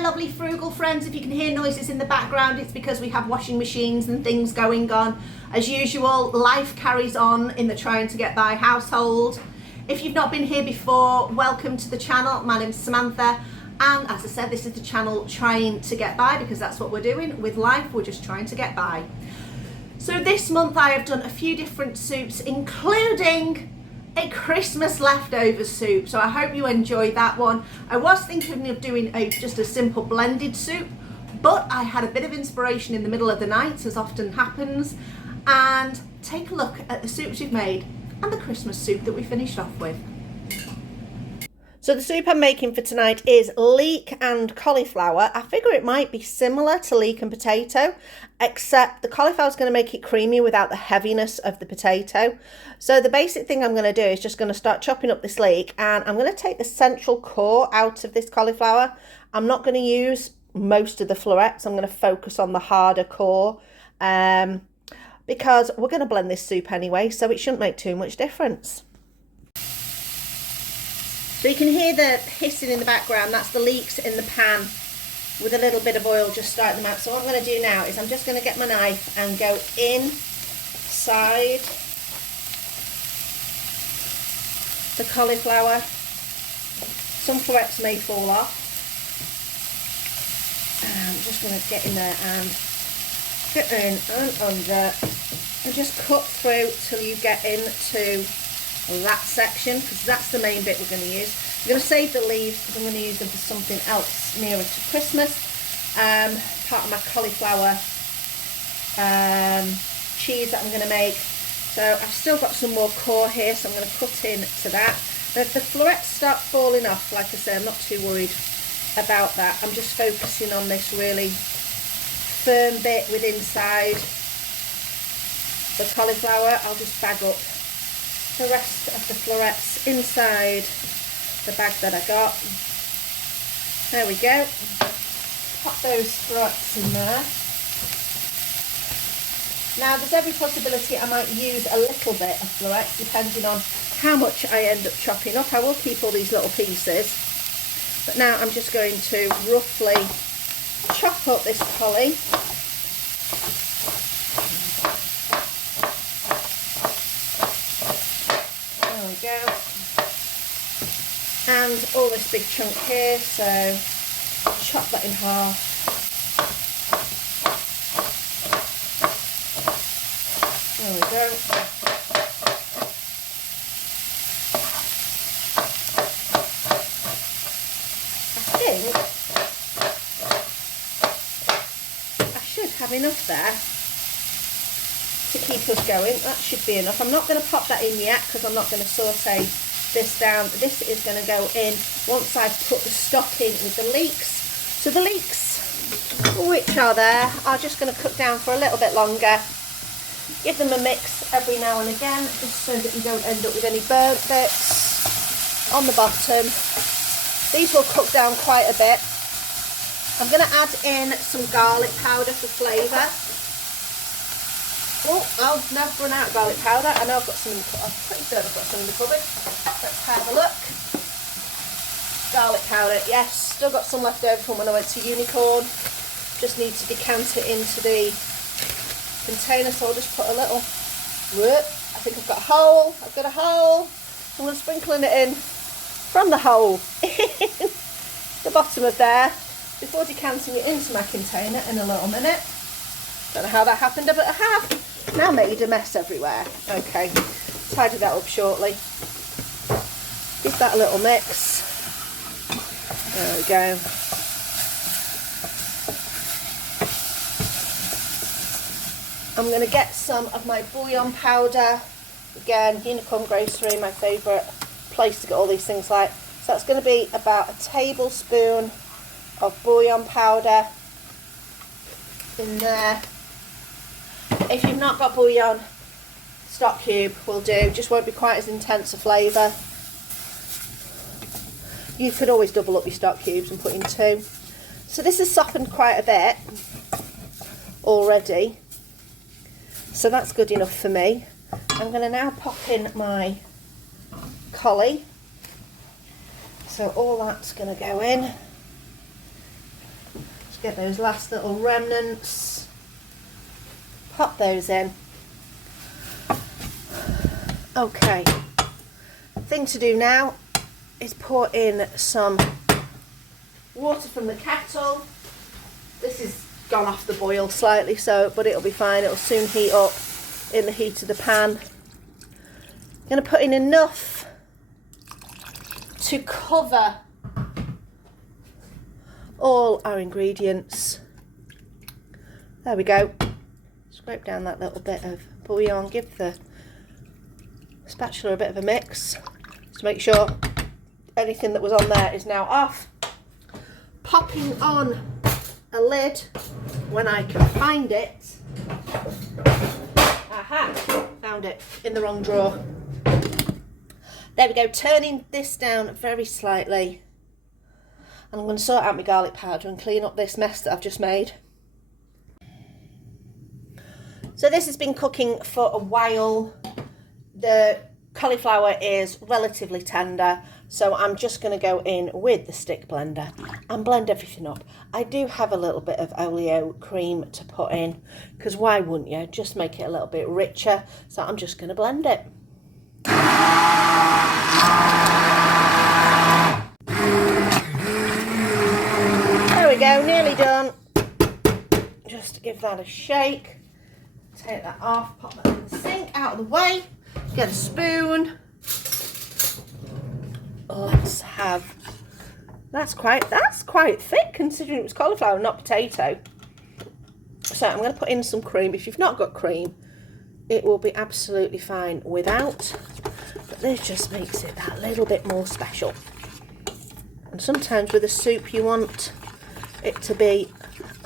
lovely frugal friends. If you can hear noises in the background, it's because we have washing machines and things going on. As usual, life carries on in the trying to get by household. If you've not been here before, welcome to the channel. My name's Samantha, and as I said, this is the channel trying to get by, because that's what we're doing with life. We're just trying to get by. So this month I have done a few different soups, including a Christmas leftover soup, so I hope you enjoyed that one. I was thinking of doing just a simple blended soup, but I had a bit of inspiration in the middle of the night, as often happens, and take a look at the soups we've made and the Christmas soup that we finished off with. So the soup I'm making for tonight is leek and cauliflower. I figure it might be similar to leek and potato, except the cauliflower is going to make it creamy without the heaviness of the potato. So the basic thing I'm going to do is just going to start chopping up this leek, and I'm going to take the central core out of this cauliflower. I'm not going to use most of the florets. I'm going to focus on the harder core because we're going to blend this soup anyway, so it shouldn't make too much difference. So you can hear the hissing in the background. That's the leeks in the pan with a little bit of oil just starting them out. So what I'm going to do now is I'm just going to get my knife and go inside the cauliflower. Some florets may fall off. And I'm just going to get in there and get in and under and just cut through till you get into that section, because that's the main bit we're going to use. I'm going to save the leaves because I'm going to use them for something else nearer to Christmas. Part of my cauliflower cheese that I'm going to make. So I've still got some more core here, so I'm going to cut into that. Now if the florets start falling off, like I said, I'm not too worried about that. I'm just focusing on this really firm bit with inside the cauliflower. I'll just bag up the rest of the florets inside the bag that I got. There we go. Pop those florets in there. Now there's every possibility I might use a little bit of florets depending on how much I end up chopping up. I will keep all these little pieces, but now I'm just going to roughly chop up this collie. Go, and all this big chunk here, so chop that in half. There we go. I think I should have enough there to keep us going. That should be enough. I'm not going to pop that in yet because I'm not going to saute this down. This is going to go in once I've put the stock in with the leeks. So the leeks, which are there, are just going to cook down for a little bit longer. Give them a mix every now and again, just so that you don't end up with any burnt bits on the bottom. These will cook down quite a bit. I'm going to add in some garlic powder for flavour. Oh, I've now run out of garlic powder. I know I've got some in the cupboard. I'm pretty sure I've got some in the cupboard. Let's have a look. Garlic powder, yes. Still got some left over from when I went to Unicorn. Just need to decant it into the container, so I'll just put a little... I think I've got a hole. I've got a hole. I'm going to sprinkle it in from the hole. The bottom of there. Before decanting it into my container in a little minute. Don't know how that happened, but I have now made a mess everywhere. Okay, tidy that up shortly. Give that a little mix. There we go. I'm going to get some of my bouillon powder. Again, Unicorn Grocery, my favourite place to get all these things like. So that's going to be about a tablespoon of bouillon powder in there. If you've not got bouillon, stock cube will do. Just won't be quite as intense a flavour. You could always double up your stock cubes and put in 2. So this has softened quite a bit already. So that's good enough for me. I'm going to now pop in my collie. So all that's going to go in. Just get those last little remnants, pop those in. Okay, thing to do now is pour in some water from the kettle. This has gone off the boil slightly, but it'll be fine. It'll soon heat up in the heat of the pan. I'm going to put in enough to cover all our ingredients. There we go. Scrape down that little bit of bouillon, give the spatula a bit of a mix to make sure anything that was on there is now off. Popping on a lid when I can find it. Aha, found it in the wrong drawer. There we go, turning this down very slightly. And I'm going to sort out my garlic powder and clean up this mess that I've just made. So this has been cooking for a while. The cauliflower is relatively tender, so I'm just going to go in with the stick blender and blend everything up. I do have a little bit of oleo cream to put in, because why wouldn't you? Just make it a little bit richer. So I'm just going to blend it. There we go, nearly done. Just give that a shake. Take that off, pop that in the sink, out of the way. Get a spoon. Let's have, that's quite thick considering it was cauliflower, not potato. So I'm going to put in some cream. If you've not got cream, it will be absolutely fine without, but this just makes it that little bit more special. And sometimes with a soup you want it to be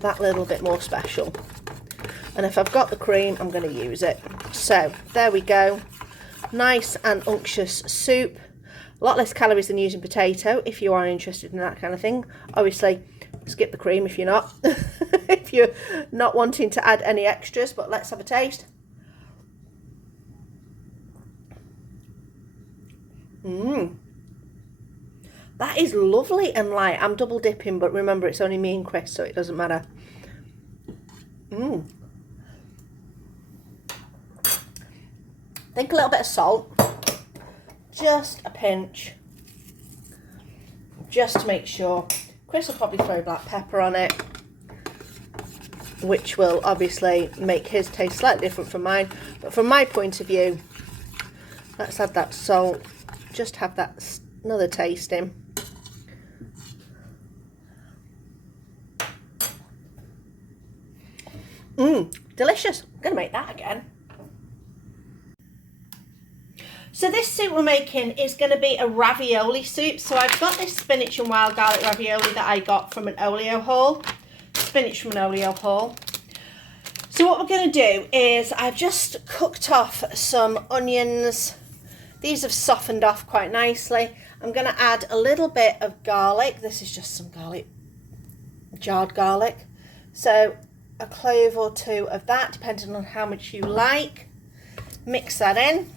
that little bit more special. And if I've got the cream, I'm going to use it. So there we go. Nice and unctuous soup. A lot less calories than using potato if you are interested in that kind of thing. Obviously, skip the cream if you're not. If you're not wanting to add any extras, but let's have a taste. That is lovely and light. I'm double dipping, but remember it's only me and Chris, so it doesn't matter. Think a little bit of salt, just a pinch, just to make sure. Chris will probably throw black pepper on it, which will obviously make his taste slightly different from mine. But from my point of view, let's add that salt, just have that another taste in. Delicious. I'm going to make that again. So this soup we're making is going to be a ravioli soup. So I've got this spinach and wild garlic ravioli that I got from an oleo haul. Spinach from an oleo haul. So what we're going to do is I've just cooked off some onions. These have softened off quite nicely. I'm going to add a little bit of garlic. This is just some garlic, jarred garlic. So a clove or two of that, depending on how much you like. Mix that in.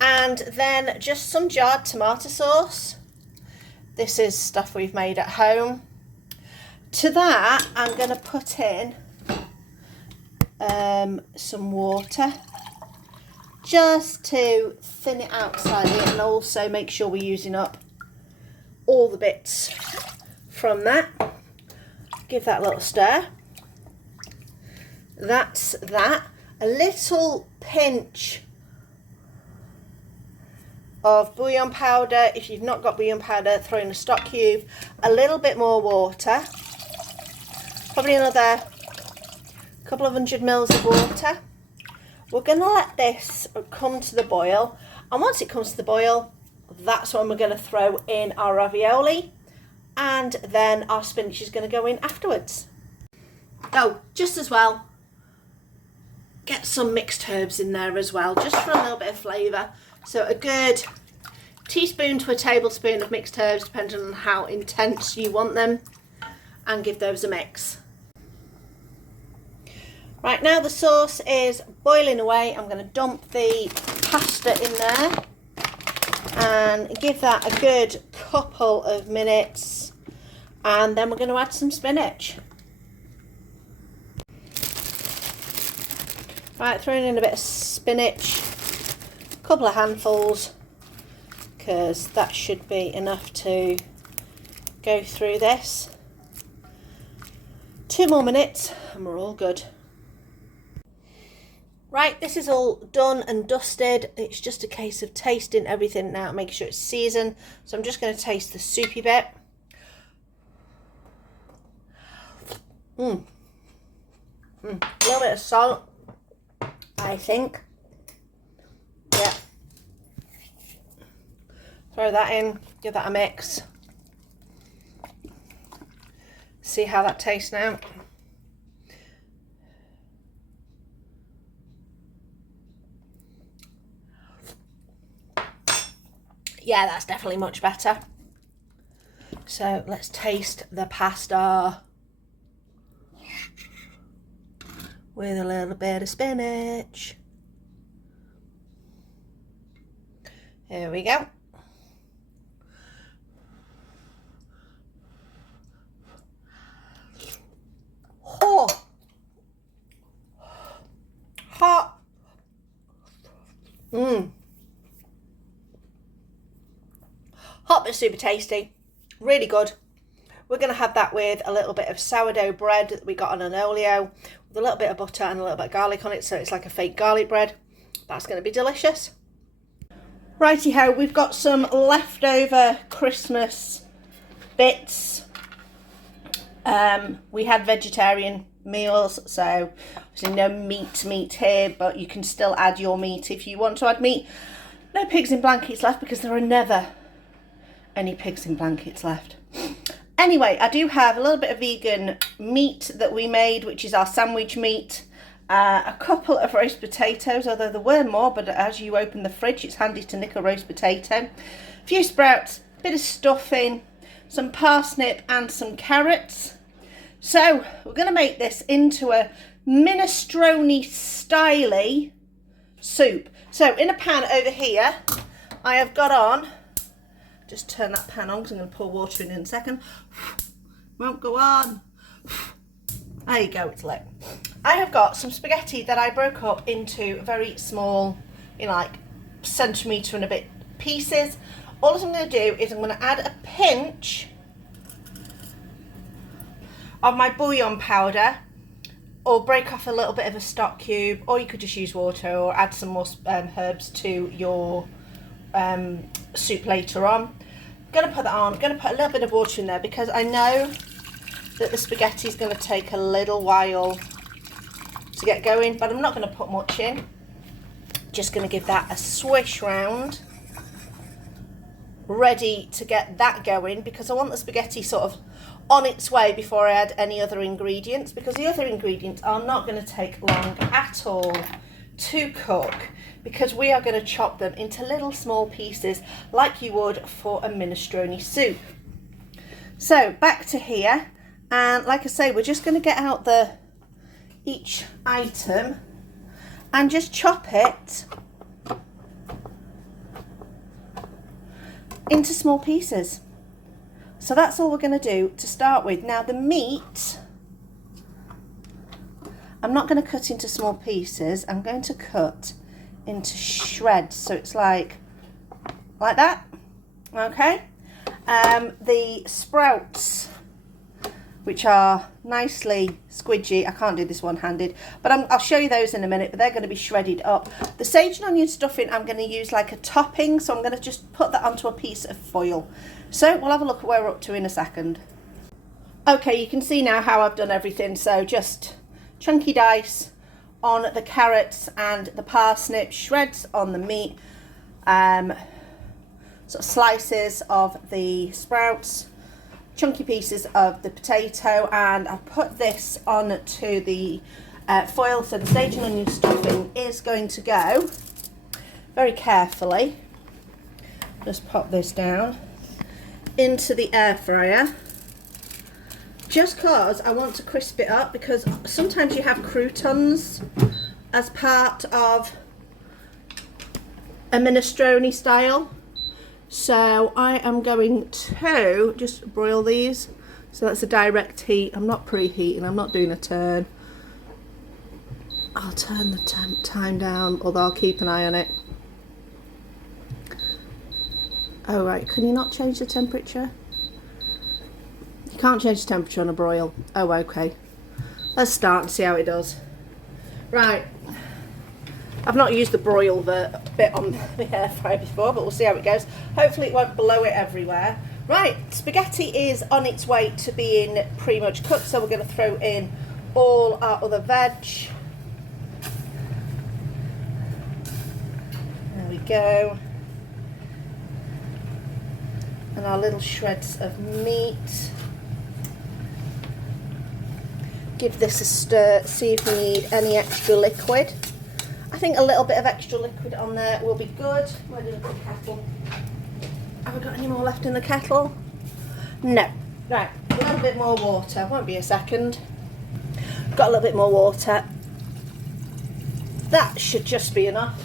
And then just some jarred tomato sauce. This is stuff we've made at home. To that, I'm going to put in some water, just to thin it out slightly, and also make sure we're using up all the bits from that. Give that a little stir. That's that. A little pinch of bouillon powder. If you've not got bouillon powder, throw in a stock cube. A little bit more water. Probably another couple of 100 mils of water. We're going to let this come to the boil. And once it comes to the boil, that's when we're going to throw in our ravioli. And then our spinach is going to go in afterwards. Oh, just as well, get some mixed herbs in there as well, just for a little bit of flavour. So a good teaspoon to a tablespoon of mixed herbs, depending on how intense you want them, and give those a mix. Right, now the sauce is boiling away. I'm going to dump the pasta in there and give that a good couple of minutes. And then we're going to add some spinach. Right, throwing in a bit of spinach, a couple of handfuls, because that should be enough to go through this. 2 more minutes and we're all good. Right, this is all done and dusted. It's just a case of tasting everything now, making sure it's seasoned. So I'm just going to taste the soupy bit. A little bit of salt, I think. Yeah. Throw that in, give that a mix. See how that tastes now. Yeah, that's definitely much better. So let's taste the pasta with a little bit of spinach. Here we go. Oh, hot. Hot but super tasty, really good. We're going to have that with a little bit of sourdough bread that we got on an olio, with a little bit of butter and a little bit of garlic on it, so it's like a fake garlic bread. That's going to be delicious. Righty ho, we've got some leftover Christmas bits. We had vegetarian meals, so obviously no meat here, but you can still add your meat if you want to add meat. No pigs in blankets left, because there are never any pigs in blankets left. Anyway, I do have a little bit of vegan meat that we made, which is our sandwich meat. A couple of roast potatoes, although there were more, but as you open the fridge, it's handy to nick a roast potato. A few sprouts, a bit of stuffing, some parsnip and some carrots. So we're going to make this into a minestrone-style soup. So in a pan over here, I have got on, just turn that pan on because I'm going to pour water in a second. Won't go on. There you go, it's lit. I have got some spaghetti that I broke up into very small, like centimetre and a bit pieces. All I'm going to do is I'm going to add a pinch of my bouillon powder, or break off a little bit of a stock cube, or you could just use water or add some more herbs to your soup later on. I'm going to put that on. I'm going to put a little bit of water in there because I know that the spaghetti is going to take a little while to get going, but I'm not going to put much in. Just going to give that a swish round, ready to get that going, because I want the spaghetti sort of on its way before I add any other ingredients, because the other ingredients are not going to take long at all to cook, because we are going to chop them into little small pieces like you would for a minestrone soup. So back to here, and like I say, we're just going to get out each item and just chop it into small pieces. So that's all we're going to do to start with. Now the meat, I'm not going to cut into small pieces. I'm going to cut into shreds. So it's like that. Okay. The sprouts, which are nicely squidgy. I can't do this one-handed, but I'll show you those in a minute, but they're going to be shredded up. The sage and onion stuffing I'm going to use like a topping, so I'm going to just put that onto a piece of foil. So we'll have a look at where we're up to in a second. Okay, you can see now how I've done everything. So just chunky dice on the carrots and the parsnip, shreds on the meat, sort of slices of the sprouts, chunky pieces of the potato, and I've put this on to the foil, so the sage and onion stuffing is going to go very carefully. Just pop this down into the air fryer, just because I want to crisp it up, because sometimes you have croutons as part of a minestrone style. So I am going to just broil these So that's a direct heat. I'm not preheating, I'm not doing a turn. I'll turn the time down, although I'll keep an eye on it. Oh right, can you not change the temperature? You can't change the temperature on a broil. Oh okay. Let's start and see how it does. Right. I've not used the broil bit on the air fryer before, but we'll see how it goes. Hopefully it won't blow it everywhere. Right, spaghetti is on its way to being pretty much cooked, so we're going to throw in all our other veg. There we go. And our little shreds of meat. Give this a stir, see if we need any extra liquid. I think a little bit of extra liquid on there will be good. Where did I put the kettle? Have we got any more left in the kettle? No. Right, a little bit more water. Won't be a second. Got a little bit more water. That should just be enough.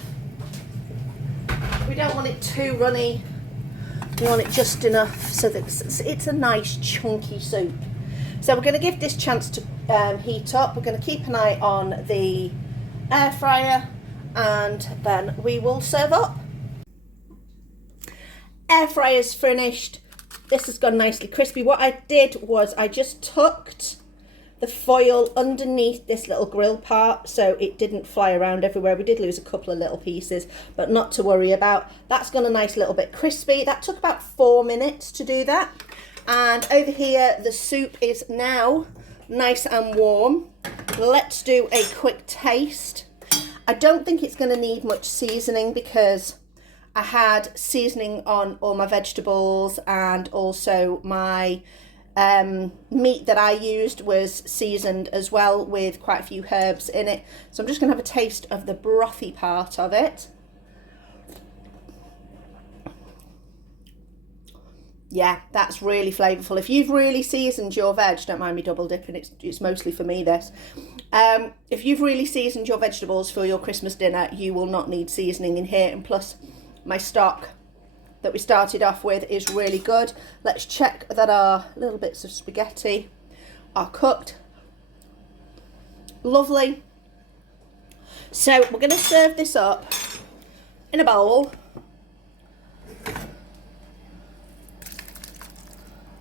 We don't want it too runny. We want it just enough so that it's a nice chunky soup. So we're going to give this chance to heat up. We're going to keep an eye on the air fryer and then we will serve up. Air fryer's finished. This has gone nicely crispy. What I did was I just tucked the foil underneath this little grill part so it didn't fly around everywhere. We did lose a couple of little pieces, but not to worry about. That's gone a nice little bit crispy. That took about 4 minutes to do that. And over here the soup is now nice and warm. Let's do a quick taste. I don't think it's going to need much seasoning because I had seasoning on all my vegetables, and also my meat that I used was seasoned as well with quite a few herbs in it. So I'm just going to have a taste of the brothy part of it. Yeah, that's really flavourful. If you've really seasoned your veg, don't mind me double dipping, it's mostly for me this. If you've really seasoned your vegetables for your Christmas dinner, you will not need seasoning in here. And plus, my stock that we started off with is really good. Let's check that our little bits of spaghetti are cooked. Lovely. So we're going to serve this up in a bowl.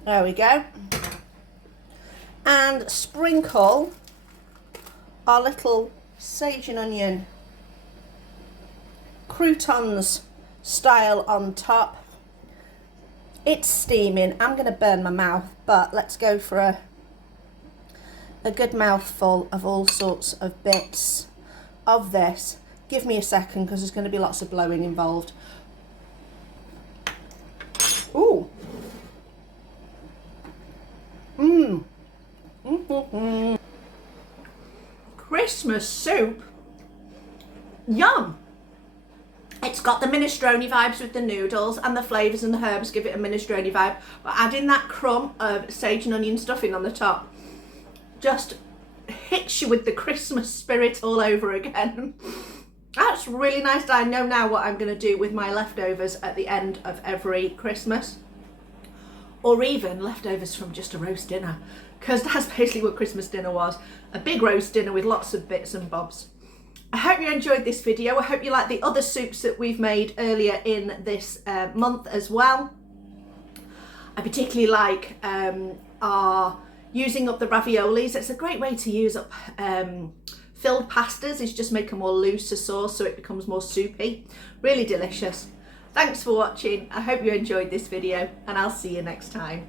There we go. And sprinkle our little sage and onion croutons style on top. It's steaming. I'm going to burn my mouth, but let's go for a good mouthful of all sorts of bits of this. Give me a second because there's going to be lots of blowing involved. Ooh. Christmas soup. Yum. It's got the minestrone vibes with the noodles, and the flavours and the herbs give it a minestrone vibe. But adding that crumb of sage and onion stuffing on the top just hits you with the Christmas spirit all over again. That's really nice. I know now what I'm going to do with my leftovers at the end of every Christmas. Or even leftovers from just a roast dinner, because that's basically what Christmas dinner was. A big roast dinner with lots of bits and bobs. I hope you enjoyed this video. I hope you like the other soups that we've made earlier in this month as well. I particularly like our using up the raviolis. It's a great way to use up filled pastas, is just make a more looser sauce so it becomes more soupy. Really delicious. Thanks for watching. I hope you enjoyed this video, and I'll see you next time.